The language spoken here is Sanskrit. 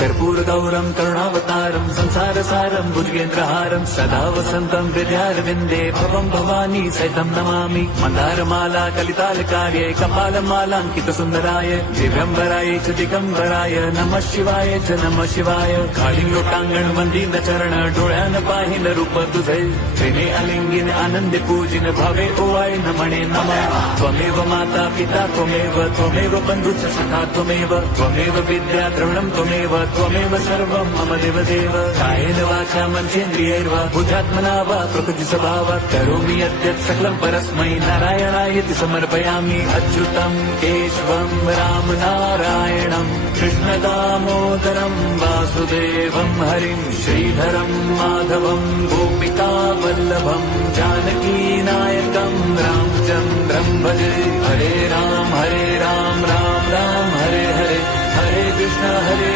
कर्पूरगौरं करुणावतारं संसारसारं भुजगेन्द्रहारं सदा वसन्तं हृदयारविन्दे भवं भवानी सहितं नमामि। मन्दारमाला कलितालकार्ये कपालमालाङ्कितसुन्दराय दिव्यम्बराय च दिगम्बराय नमः शिवाय च नमः शिवाय। कालिङ्गोटाङ्गण वन्दिन चरण डोळ्यान पाहिन रूप तुझे त्रिने अलिंगिन आनंदे पूजिन भावे ओवाय नमणे नमः। त्वमेव माता पिता त्वमेव बन्धुश्च सखा त्वमेव विद्या द्रविणं त्वमेव सर्वं मम देवदेव। कायेन वाचा मनसेन्द्रियैर्वा बुद्ध्यात्मना वा प्रकृतिस्वभावात् करोमि यद्यत् सकलं परस्मै नारायणायति समर्पयामि। अच्युतं केशवं रामनारायणं कृष्णदामोदरं वासुदेवं हरिं श्रीधरं माधवं गोपिकावल्लभं जानकीनायकं रामचन्द्रं भजे। हरे राम राम राम हरे हरे हरे कृष्ण हरे